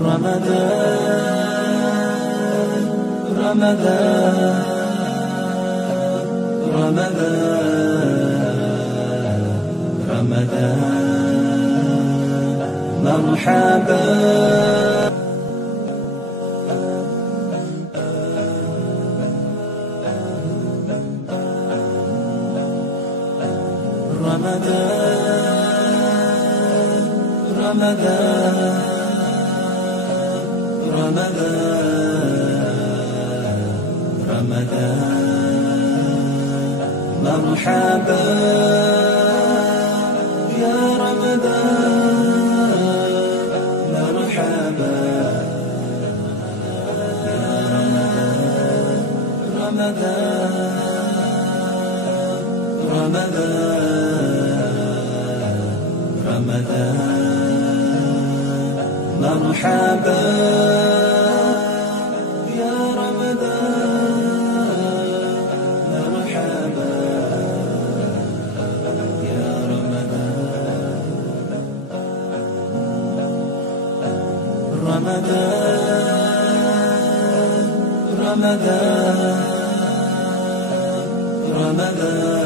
رمضان رمضان رمضان رمضان مرحبا رمضان رمضان رمضان رمضان مرحبا يا رمضان مرحبا يا رمضان رمضان رمضان رمضان مرحبا يا رمضان مرحبا يا رمضان رمضان رمضان رمضان